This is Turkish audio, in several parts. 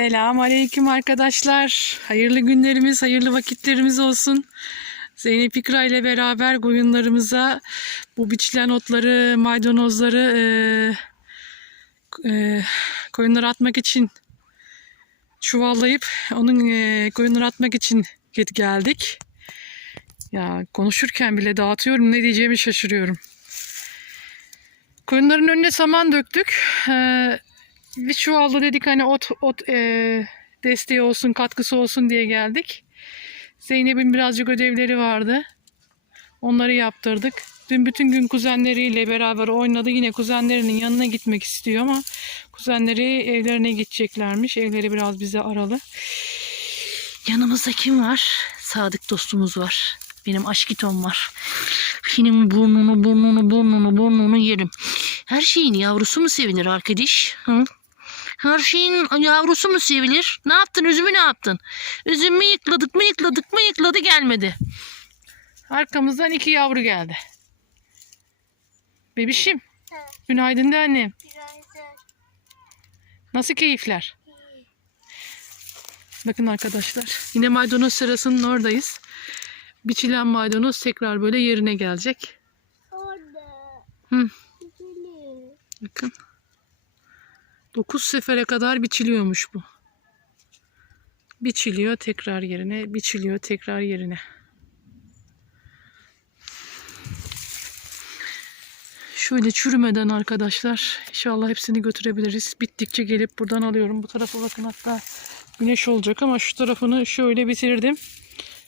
Selam aleyküm arkadaşlar. Hayırlı günlerimiz, hayırlı vakitlerimiz olsun. Zeynep İkra ile beraber koyunlarımıza bu biçilen otları, maydanozları eee eee koyunlara atmak için çuvallayıp onun eee koyunlara atmak için geldik. Ya konuşurken bile dağıtıyorum. Ne diyeceğimi şaşırıyorum. Koyunların önüne saman döktük. Eee bir çuvalda dedik hani ot ot eee, desteği olsun, katkısı olsun diye geldik. Zeynep'in birazcık ödevleri vardı. Onları yaptırdık. Dün bütün gün kuzenleriyle beraber oynadı. Yine kuzenlerinin yanına gitmek istiyor ama kuzenleri evlerine gideceklermiş. Evleri biraz bize aralı. Yanımızda kim var? Sadık dostumuz var. Benim aşkitom var. Senin burnunu burnunu burnunu burnunu yerim. Her şeyin yavrusu mu sevinir arkadaş? Hı? Her şeyin yavrusu mu sevilir? Ne yaptın üzümü ne yaptın? Üzümü yıkladık mı yıkladık mı yıkladı gelmedi. Arkamızdan iki yavru geldi. Bebişim. Günaydın de annem. Günaydın. Nasıl keyifler? Bakın arkadaşlar. Yine maydanoz serasının oradayız. Biçilen maydanoz tekrar böyle yerine gelecek. Orada. Hı. Güzelim. Bakın. 9 sefere kadar biçiliyormuş bu. Biçiliyor tekrar yerine, biçiliyor tekrar yerine. Şöyle çürümeden arkadaşlar inşallah hepsini götürebiliriz. Bittikçe gelip buradan alıyorum. Bu tarafa bakın hatta güneş olacak ama şu tarafını şöyle bitirdim.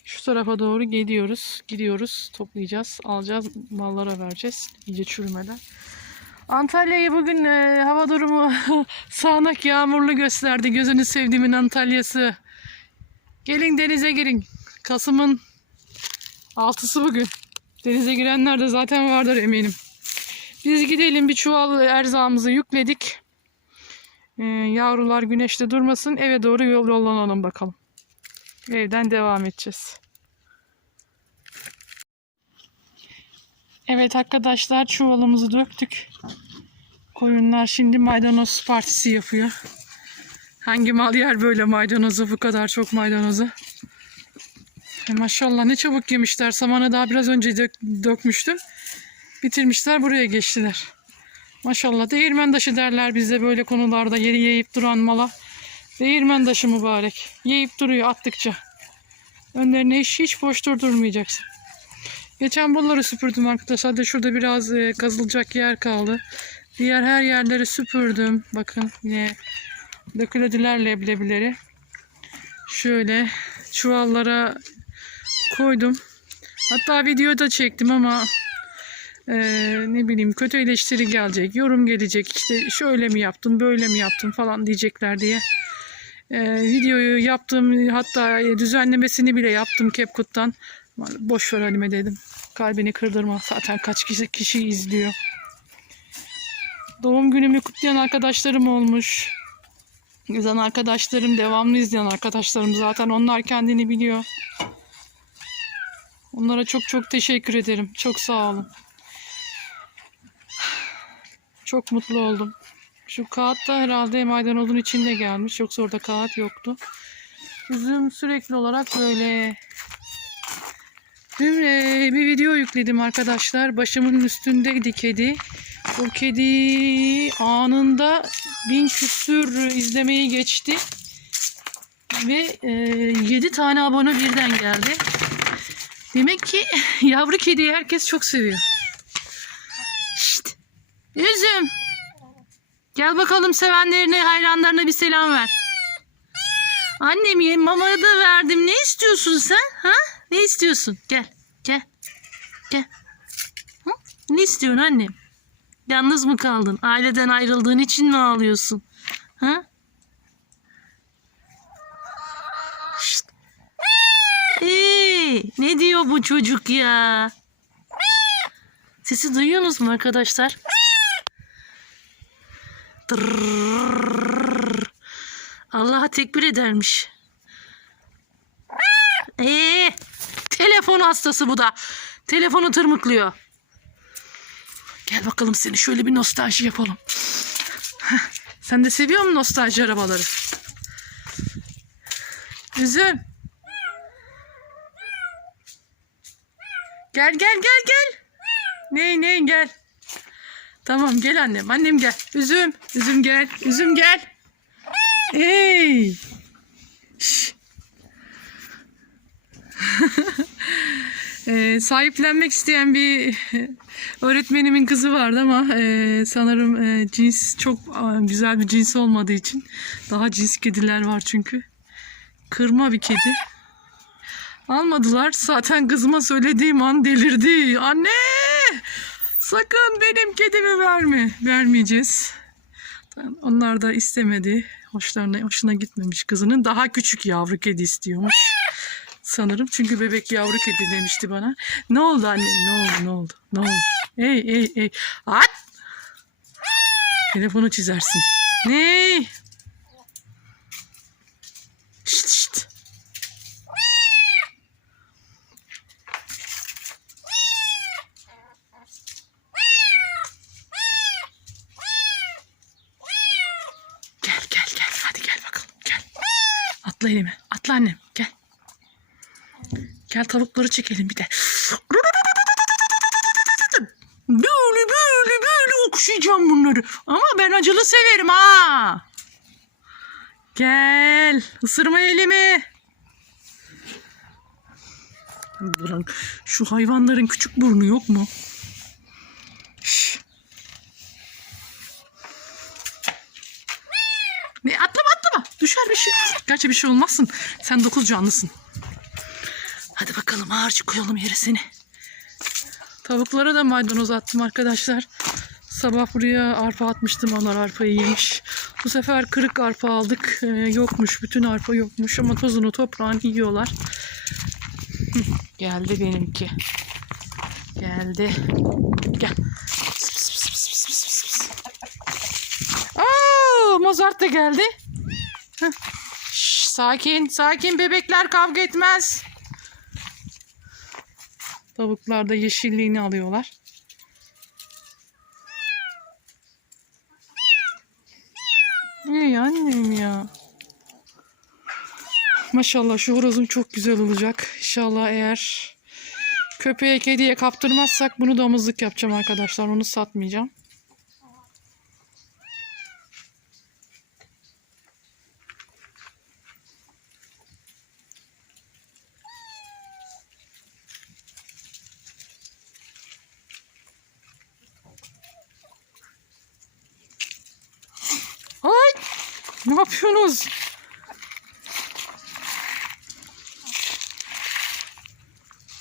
Şu tarafa doğru gidiyoruz. Gidiyoruz. Toplayacağız. Alacağız. Mallara vereceğiz. İyice çürümeden. Antalya'yı bugün e, hava durumu sağanak yağmurlu gösterdi. Gözünü sevdiğimin Antalya'sı. Gelin denize girin. Kasım'ın 6'sı bugün. Denize girenler de zaten vardır eminim. Biz gidelim bir çuval erzağımızı yükledik. E, yavrular güneşte durmasın. Eve doğru yol yollanalım bakalım. Evden devam edeceğiz. Evet arkadaşlar çuvalımızı döktük. Koyunlar şimdi maydanoz partisi yapıyor. Hangi mal yer böyle maydanozu bu kadar çok maydanozu. E maşallah ne çabuk yemişler. Samanı daha biraz önce dök- dökmüştüm. Bitirmişler buraya geçtiler. Maşallah değirmen taşı derler bizde böyle konularda yeri yiyip duran mala. Değirmen taşı mübarek. Yiyip duruyor attıkça. Önlerine hiç, hiç boş durdurmayacaksın. Geçen buraları süpürdüm arkadaşlar. Sadece şurada biraz e, kazılacak yer kaldı. Diğer her yerleri süpürdüm. Bakın yine dökülediler leblebileri. Şöyle çuvallara koydum. Hatta video da çektim ama e, ne bileyim kötü eleştiri gelecek, yorum gelecek. İşte şöyle mi yaptın, böyle mi yaptın falan diyecekler diye. E, videoyu yaptım hatta düzenlemesini bile yaptım CapCut'tan. Boş ver Halime dedim. Kalbini kırdırma. Zaten kaç kişi, kişi izliyor. Doğum günümü kutlayan arkadaşlarım olmuş. İzleyen arkadaşlarım, devamlı izleyen arkadaşlarım zaten onlar kendini biliyor. Onlara çok çok teşekkür ederim. Çok sağ olun. Çok mutlu oldum. Şu kağıt da herhalde maydanozun içinde gelmiş. Yoksa orada kağıt yoktu. Üzüm sürekli olarak böyle Dün e, bir video yükledim arkadaşlar. Başımın üstündeydi kedi. O kedi anında bin küsür izlemeyi geçti. Ve e, 7 tane abone birden geldi. Demek ki yavru kediyi herkes çok seviyor. Şşt. Üzüm. Gel bakalım sevenlerine, hayranlarına bir selam ver. Annem mamaya da verdim. Ne istiyorsun sen? Ha? Ne istiyorsun? Gel. Gel. Gel. Hı? Ne istiyorsun annem? Yalnız mı kaldın? Aileden ayrıldığın için mi ağlıyorsun? Ha? Şşt. Ne diyor bu çocuk ya? Sesi duyuyorsunuz mu arkadaşlar? Allah'a tekbir edermiş. Ee, telefon hastası bu da. Telefonu tırmıklıyor. Gel bakalım seni şöyle bir nostalji yapalım. Sen de seviyor musun nostalji arabaları? Üzüm. Gel gel gel gel. Ney ney gel. Tamam gel annem. Annem gel. Üzüm. Üzüm gel. Üzüm gel. Hey. Ee, sahiplenmek isteyen bir öğretmenimin kızı vardı ama e, sanırım e, cins çok e, güzel bir cins olmadığı için daha cins kediler var çünkü. Kırma bir kedi. Almadılar. Zaten kızıma söylediğim an delirdi. Anne! Sakın benim kedimi verme. Vermeyeceğiz. Onlar da istemedi. Hoşlarına, hoşuna gitmemiş kızının. Daha küçük yavru kedi istiyormuş. Sanırım. Çünkü bebek yavru kedi demişti bana. Ne oldu annem? Ne oldu? Ne oldu? Ne oldu? Ey ey ey. At! Telefonu çizersin. Ne? Şşt şşt. Gel gel gel. Hadi gel bakalım. Gel. Atla elime. Atla annem. Tavukları çekelim bir de. Böyle böyle böyle okşayacağım bunları. Ama ben acılı severim ha. Gel. ısırma elimi. Bırak. Şu hayvanların küçük burnu yok mu? Şş. Ne atlama atlama. Düşer bir şey. Gerçi bir şey olmazsın. Sen dokuz canlısın. Ağırcı koyalım yere seni. Tavuklara da maydanoz attım arkadaşlar. Sabah buraya arpa atmıştım. Onlar arpayı yemiş. Bu sefer kırık arpa aldık. Ee, yokmuş. Bütün arpa yokmuş. Ama tozunu toprağını yiyorlar. Geldi benimki. Geldi. Gel. Aa, Mozart da geldi. Şş, sakin, sakin bebekler kavga etmez. Tavuklar da yeşilliğini alıyorlar. İyi annem ya. Maşallah şu horozum çok güzel olacak. İnşallah eğer köpeğe kediye kaptırmazsak bunu damızlık yapacağım arkadaşlar. Onu satmayacağım. Ay! Ne yapıyorsunuz?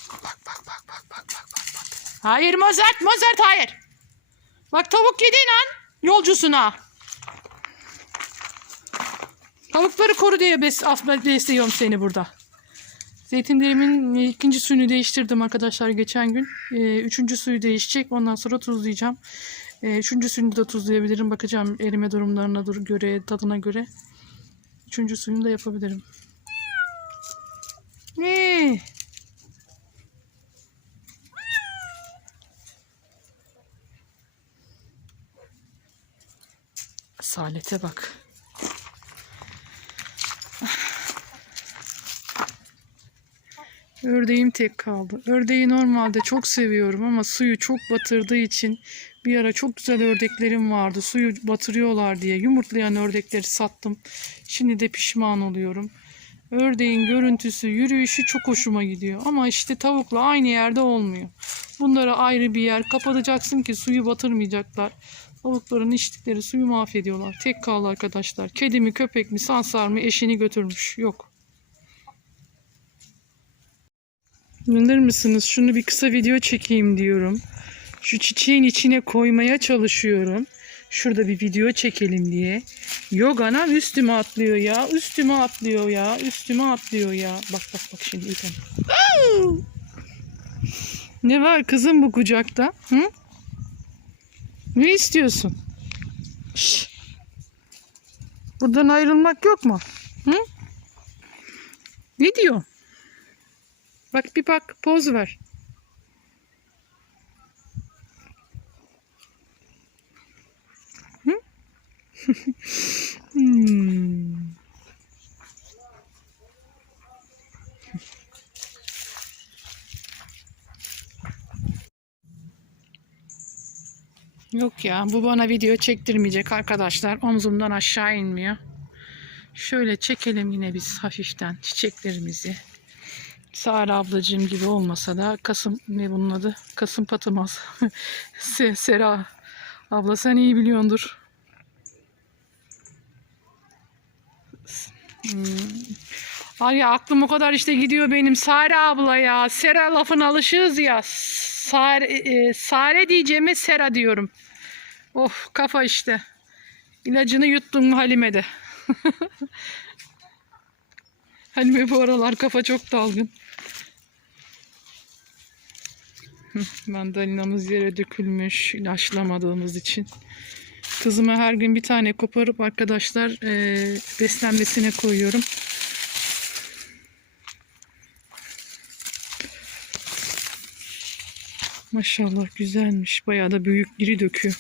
Bak bak bak bak bak bak bak bak. Hayır Mozart, Mozart hayır. Bak tavuk yedin an yolcusuna. Tavukları koru diye bes besliyorum seni burada. Zeytinlerimin ikinci suyunu değiştirdim arkadaşlar geçen gün. Ee, üçüncü suyu değişecek. Ondan sonra tuzlayacağım. Ee, üçüncü suyunu da tuzlayabilirim. Bakacağım erime durumlarına dur göre, tadına göre. Üçüncü suyunu da yapabilirim. Ne? Salete bak. Ördeğim tek kaldı. Ördeği normalde çok seviyorum ama suyu çok batırdığı için bir ara çok güzel ördeklerim vardı. Suyu batırıyorlar diye yumurtlayan ördekleri sattım. Şimdi de pişman oluyorum. Ördeğin görüntüsü, yürüyüşü çok hoşuma gidiyor. Ama işte tavukla aynı yerde olmuyor. Bunlara ayrı bir yer kapatacaksın ki suyu batırmayacaklar. Tavukların içtikleri suyu mahvediyorlar. Tek kaldı arkadaşlar. Kedi mi, köpek mi, sansar mı eşini götürmüş. Yok. İnanır mısınız? Şunu bir kısa video çekeyim diyorum. Şu çiçeğin içine koymaya çalışıyorum. Şurada bir video çekelim diye. Yok anam üstüme atlıyor ya. Üstüme atlıyor ya. Üstüme atlıyor ya. Bak bak bak şimdi! Ne var kızım bu kucakta? Hı? Ne istiyorsun? Şş. Buradan ayrılmak yok mu? Hı? Ne diyor? Bak bir bak poz ver. Hı? hmm. Yok ya bu bana video çektirmeyecek arkadaşlar. Omzumdan aşağı inmiyor. Şöyle çekelim yine biz hafiften çiçeklerimizi. Sara ablacığım gibi olmasa da Kasım ne bunun adı? Kasım Patımaz. Se- Sera abla sen iyi biliyordur. Hmm. Var ya aklım o kadar işte gidiyor benim Sare abla ya. Sera lafın alışığız ya. Sare, e, Sare diyeceğime Sera diyorum. Of kafa işte. İlacını yuttun mu Halime'de. Halime bu aralar kafa çok dalgın. Mandalinamız yere dökülmüş ilaçlamadığımız için. Kızıma her gün bir tane koparıp arkadaşlar e, beslenmesine koyuyorum. Maşallah güzelmiş. Bayağı da büyük iri döküyor.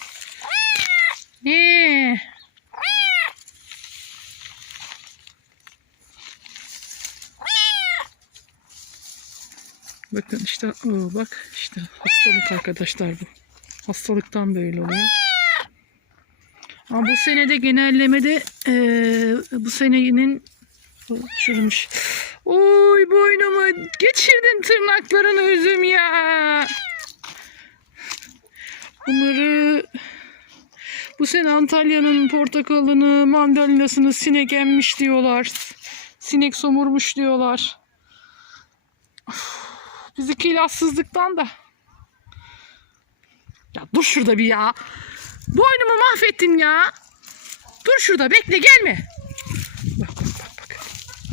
Ne? Bakın işte o bak işte hastalık arkadaşlar bu. Hastalıktan böyle oluyor. Ama bu senede genellemede eee, bu senenin çürümüş. Oy boynumu geçirdin tırnaklarını üzüm ya. Bunları bu sene Antalya'nın portakalını, mandalinasını sinek emmiş diyorlar. Sinek somurmuş diyorlar. Of, Bizimki ilaçsızlıktan da. Ya dur şurada bir ya. Boynumu mahvettin ya. Dur şurada bekle gelme. Bak bak bak bak.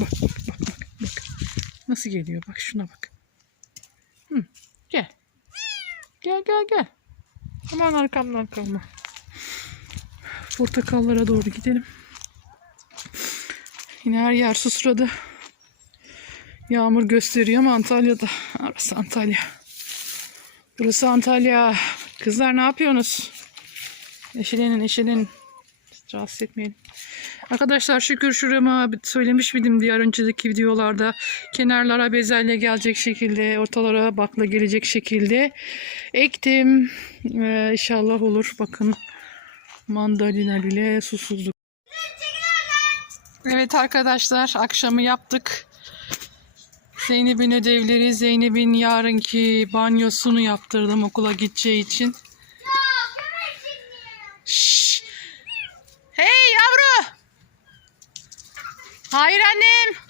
Bak bak bak bak. bak. Nasıl geliyor bak şuna bak. Hı, gel. Gel gel gel. Aman arkamdan kalma. Portakallara doğru gidelim. Yine her yer susradı. Yağmur gösteriyor ama Antalya'da. Orası Antalya. Burası Antalya. Kızlar ne yapıyorsunuz? Eşelenin eşelenin. Rahatsız etmeyelim. Arkadaşlar şükür şurama söylemiş miydim diğer önceki videolarda kenarlara bezelye gelecek şekilde ortalara bakla gelecek şekilde ektim. Ee, inşallah olur. Bakın mandalina bile susuzluk. Evet arkadaşlar akşamı yaptık. Zeynep'in ödevleri, Zeynep'in yarınki banyosunu yaptırdım okula gideceği için. Şşş! Hey yavru! Hayır annem.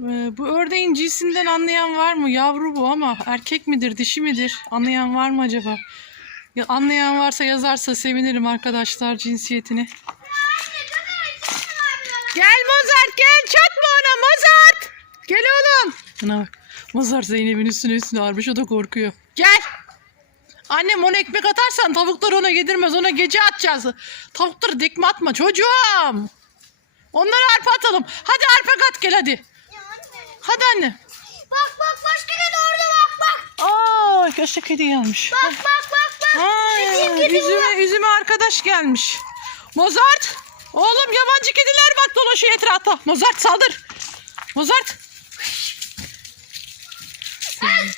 Ee, bu ördeğin cinsinden anlayan var mı? Yavru bu ama erkek midir, dişi midir? Anlayan var mı acaba? Ya, anlayan varsa yazarsa sevinirim arkadaşlar cinsiyetini. Gel Mozart gel çatma ona Mozart. Gel oğlum. Buna bak. Mozart Zeynep'in üstüne üstüne armış o da korkuyor. Gel. Annem ona ekmek atarsan tavuklar ona yedirmez. Ona gece atacağız. Tavukları dekme atma çocuğum. Onları arpa atalım. Hadi arpa kat gel hadi. Hadi anne. Bak bak başka kedi orada bak bak. Aa, köşe kedi gelmiş. Bak bak bak bak. Aa, üzüme, üzüme arkadaş gelmiş. Mozart. Oğlum yabancı kediler bak dolaşıyor etrafta. Mozart saldır. Mozart. Zeynep,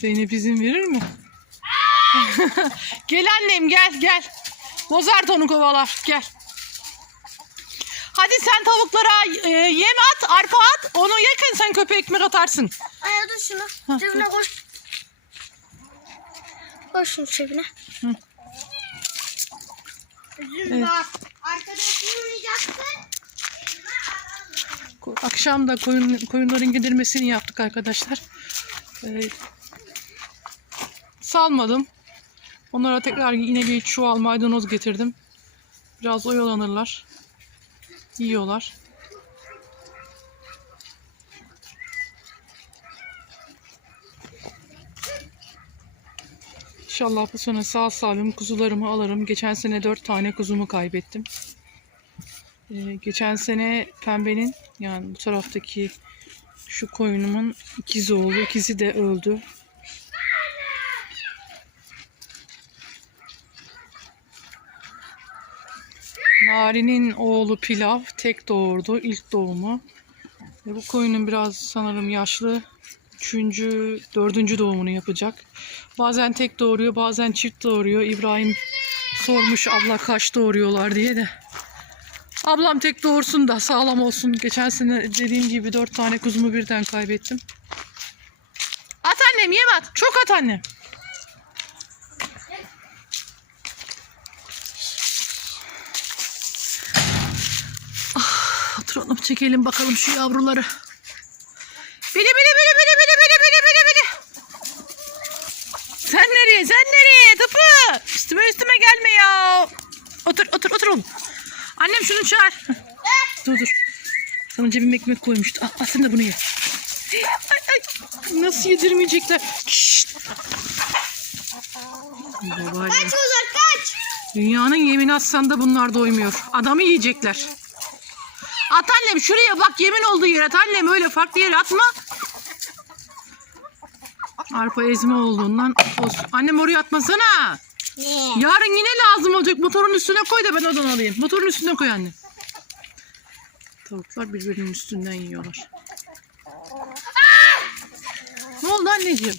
Zeynep izin verir mi? gel annem gel gel. Mozart onu kovalar gel. Hadi sen tavuklara e, yem at, arpa at. Onu yakın sen köpeğe ekmek atarsın. Aya dur şunu. Ha, Cebine koy. Koy şunu cebine. Hı. Evet. Akşam da koyun, koyunların gidirmesini yaptık arkadaşlar. Ee, salmadım. Onlara tekrar yine bir çuval maydanoz getirdim. Biraz oyalanırlar. Yiyorlar. İnşallah bu sene sağ salim kuzularımı alırım. Geçen sene dört tane kuzumu kaybettim. Ee, geçen sene pembenin yani bu taraftaki şu koyunumun ikizi oldu. İkisi de öldü. Nari'nin oğlu Pilav tek doğurdu. ilk doğumu. Ve bu koyunun biraz sanırım yaşlı. üçüncü, dördüncü doğumunu yapacak. Bazen tek doğuruyor, bazen çift doğuruyor. İbrahim sormuş abla kaç doğuruyorlar diye de. Ablam tek doğursun da sağlam olsun. Geçen sene dediğim gibi dört tane kuzumu birden kaybettim. At annem yem at. Çok at annem. Çekelim bakalım şu yavruları. Bili bili bili bili bili bili bili bili bili. Sen nereye sen nereye tıpı? Üstüme üstüme gelme ya. Otur otur otur oğlum. Annem şunu çağır. dur dur. Sana cebime ekmek koymuştu. Al, al sen de bunu ye. Ay, ay. Nasıl yedirmeyecekler? Şşt. Kaç Ozan kaç. Dünyanın yemini atsan da bunlar doymuyor. Adamı yiyecekler. Şuraya bak yemin olduğu yere at annem öyle farklı yere atma. Arpa ezme olduğundan olsun. Annem oraya atmasana. Ne? Yarın yine lazım olacak. Motorun üstüne koy da ben odan alayım. Motorun üstüne koy anne. Tavuklar birbirinin üstünden yiyorlar. Ne oldu anneciğim?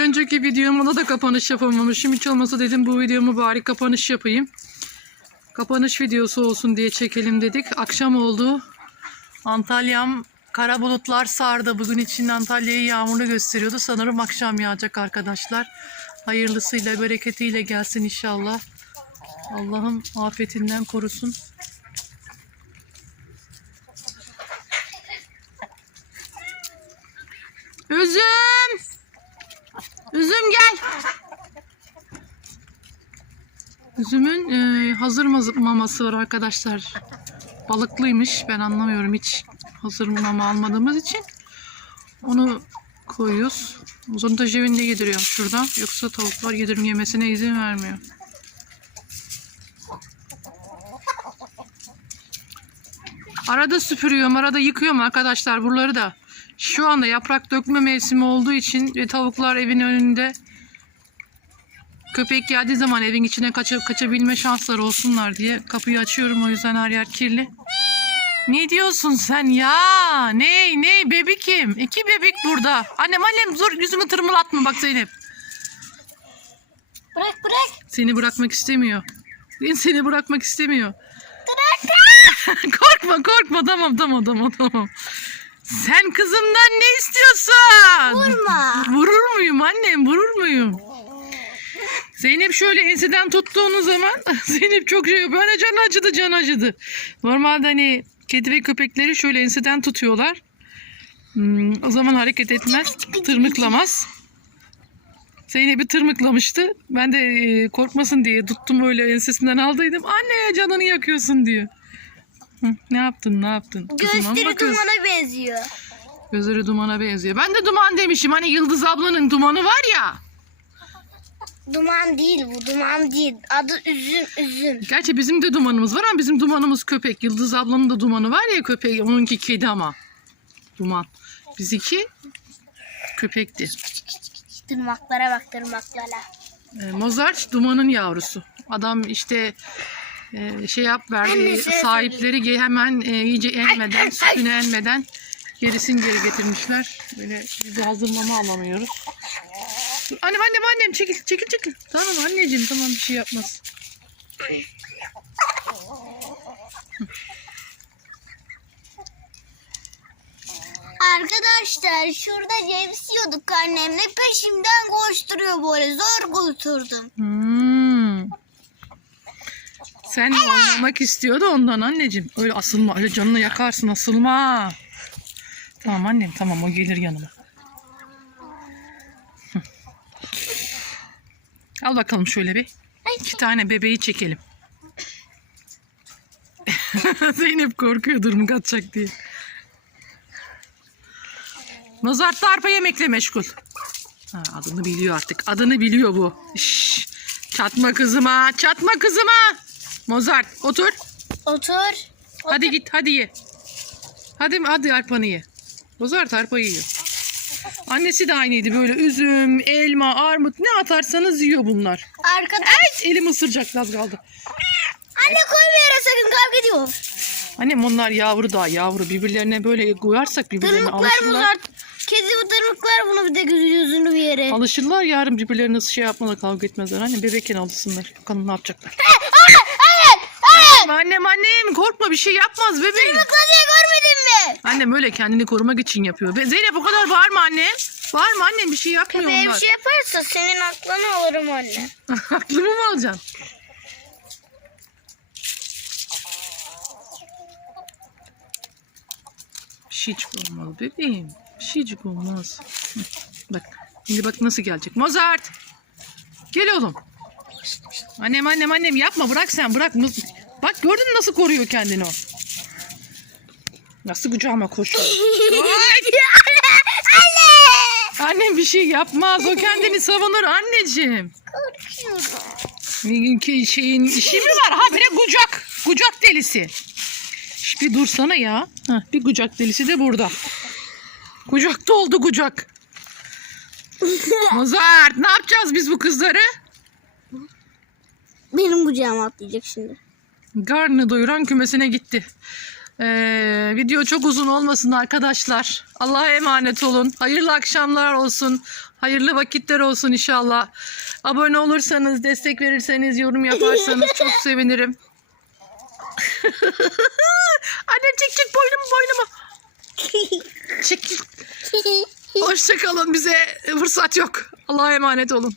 Önceki videomda da kapanış yapamamışım. Hiç olmasa dedim bu videomu bari kapanış yapayım. Kapanış videosu olsun diye çekelim dedik. Akşam oldu. Antalya'm kara bulutlar sardı. Bugün için Antalya'yı yağmurlu gösteriyordu. Sanırım akşam yağacak arkadaşlar. Hayırlısıyla, bereketiyle gelsin inşallah. Allah'ım afetinden korusun. Üzüm! Üzüm gel. Üzümün e, hazır maması var arkadaşlar. Balıklıymış. Ben anlamıyorum hiç hazır mama almadığımız için. Onu koyuyoruz. Zontajevini de yediriyorum şuradan. Yoksa tavuklar yedirim yemesine izin vermiyor. Arada süpürüyorum, arada yıkıyorum arkadaşlar buraları da. Şu anda yaprak dökme mevsimi olduğu için ve tavuklar evin önünde köpek geldiği zaman evin içine kaça, kaçabilme şansları olsunlar diye kapıyı açıyorum o yüzden her yer kirli. Ne diyorsun sen ya? Ne ne bebikim? İki bebek burada. Annem annem dur yüzümü tırmalatma bak Zeynep. Bırak bırak. Seni bırakmak istemiyor. Ben seni bırakmak istemiyor. korkma korkma tamam tamam tamam tamam. Sen kızımdan ne istiyorsun? Vurma. Vurur muyum annem vurur muyum? Zeynep şöyle enseden tuttuğunuz zaman Zeynep çok şey. Bana can acıdı can acıdı. Normalde hani kedi ve köpekleri şöyle enseden tutuyorlar. Hmm, o zaman hareket etmez. Tırmıklamaz. Zeynep'i tırmıklamıştı. Ben de e, korkmasın diye tuttum öyle ensesinden aldıydım. Anne canını yakıyorsun diyor. Hı, ne yaptın ne yaptın? Bakıyorsun? dumana benziyor. Gözleri dumana benziyor. Ben de duman demişim. Hani Yıldız ablanın dumanı var ya. Duman değil bu duman değil. Adı üzüm üzüm. Gerçi bizim de dumanımız var ama bizim dumanımız köpek. Yıldız ablanın da dumanı var ya köpek. Onunki kedi ama. Duman. Bizimki köpekti. Tırmaklara bak tırmaklara. Ee, Mozart dumanın yavrusu. Adam işte e, şey yap verdi. Annesi Sahipleri ge- hemen e, iyice emmeden, sütünü emmeden gerisin geri getirmişler. Böyle biz de hazır mama alamıyoruz. Annem annem annem çekil çekil çekil. Tamam anneciğim tamam bir şey yapmaz. Arkadaşlar şurada ceviz yiyorduk annemle peşimden koşturuyor böyle zor kurtuldum. Hmm. Sen oynamak istiyordu ondan anneciğim. Öyle asılma. Öyle canını yakarsın asılma. Tamam annem tamam o gelir yanıma. Al bakalım şöyle bir. İki tane bebeği çekelim. Zeynep korkuyor durum kaçacak diye. Mozart da arpa yemekle meşgul. Ha, adını biliyor artık. Adını biliyor bu. Şşş. Çatma kızıma. Çatma kızıma. Mozart otur. Otur. Hadi git hadi ye. Hadi hadi arpanı ye. Mozart arpayı yiyor. Annesi de aynıydı böyle üzüm, elma, armut ne atarsanız yiyor bunlar. Arkada. Evet elim ısıracak az kaldı. Anne koyma yere sakın kavga ediyor. Annem onlar yavru daha yavru birbirlerine böyle koyarsak birbirlerine Tırmıklar alışırlar. bunlar. Kedi bu tırmıklar bunu bir de gözü yüzünü bir yere. Alışırlar yarın birbirlerine nasıl şey yapmadan kavga etmezler. Anne bebekken alışsınlar. Bakalım ne yapacaklar. Annem annem annem korkma bir şey yapmaz bebeğim. Tırmıkla diye görmedin mi? Annem öyle kendini korumak için yapıyor. Be- Zeynep o kadar bağırma annem. Bağırma annem bir şey yapmıyor Benim onlar. şey yaparsa senin aklını alırım anne. Aklımı mı alacaksın? Bir şeycik olmalı bebeğim. Bir şeycik olmaz. Hı, Bak. Şimdi bak nasıl gelecek. Mozart. Gel oğlum. Annem annem annem yapma bırak sen bırak. Bak gördün mü nasıl koruyor kendini o. Nasıl kucağıma koşuyor. anne! Annem bir şey yapmaz. O kendini savunur anneciğim. Korkuyorum. Şeyin işi mi var? Ha bir de kucak. Kucak delisi. Şş, bir dursana ya. Heh, bir kucak delisi de burada. Kucakta oldu kucak. Mozart ne yapacağız biz bu kızları? Benim kucağıma atlayacak şimdi. Karnını doyuran kümesine gitti. Ee, video çok uzun olmasın arkadaşlar. Allah'a emanet olun. Hayırlı akşamlar olsun. Hayırlı vakitler olsun inşallah. Abone olursanız, destek verirseniz, yorum yaparsanız çok sevinirim. Annem çek çek boynumu boynumu. Çek. Hoşçakalın bize fırsat yok. Allah'a emanet olun.